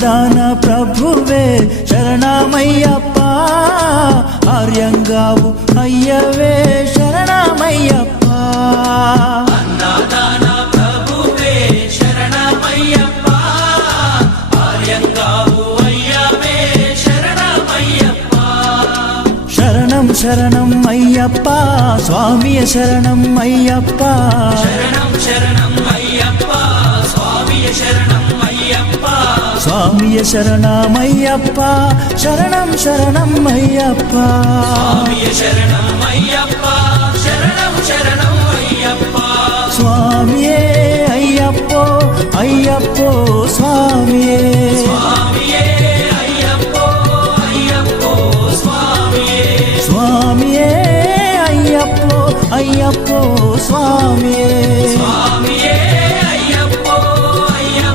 అన్నదాన ప్రభువే శరణమయ్యప్ప, ఆర్యంగావు అయ్యవే శరణమయ్యప్ప. అన్నదాన ప్రభువే శరణమయ్యప్ప, ఆర్యంగావు అయ్యవే శరణమయ్యప్ప. శరణం శరణం అయ్యప్ప, స్వామియ శరణం అయ్యప్ప. శరణం శరణం అయ్యప్ప, స్వామియ శరణం అయ్యప్ప. స్వామియ శరణమయ్యప్ప, శరణం శరణం అయ్యప్ప. స్వామియ శరణం అయ్యప్ప, శరణం శరణం అయ్యప్ప. స్వామియే అయ్యప్పో అయ్యప్ప